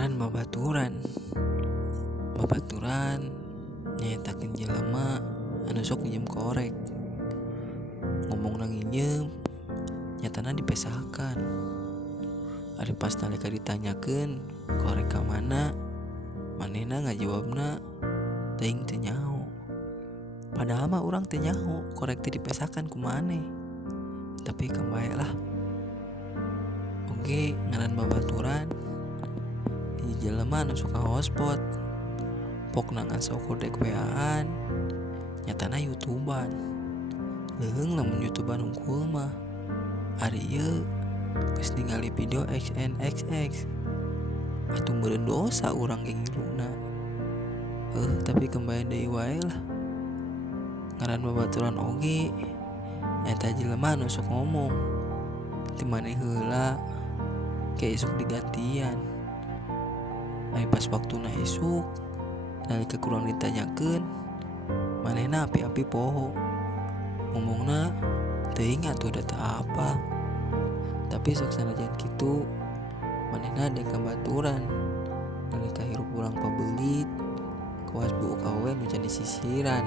ngaran babaturan nyetakeun jelema anu sok nginjem korek. Ngomong nang nginjem nyatana dipesahkan. Ari pas nalika ditanyakeun korek ka mana, manehna ngajawabna teuing teu nyaho. Padahal mah urang teu nyaho korek teh dipesahkan ku maneh. Tapi kembae lah. Oge ngaran babaturan ieu jelema anu suka hotspot. Pokna ngasau kodek WA-an nyatana YouTubean. Leuheung lamun YouTubean unggul mah ari ieu geus ningali video XNXX. Atuh meureun dosa urang ge ngiruna. Tapi kembali deui wae lah. Ngaran babaturan oge nyata jelema anu sok ngomong teu maneh heula ke isuk digantian. Ari pas waktuna isuk nalika kurang ditanyakeun manehna api-api poho. Ngomongna teuing atuh da teu apa. Tapi sok sanajan kitu manehna dek kabaturan nalika hirup urang pabeulit kawas beu kawe nu jadi sisiran.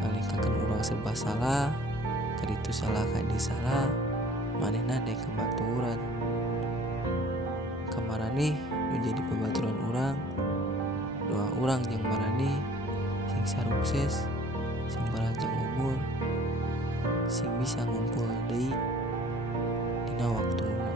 Nalika keun urang serba salah kaditu salah kadi salah manehna dek kabaturan. Kamarane nu jadi babaturan urang doa urang jeung maraneh sing sarukses, sing baranjang umur, sing bisa ngumpul deui dina waktuna.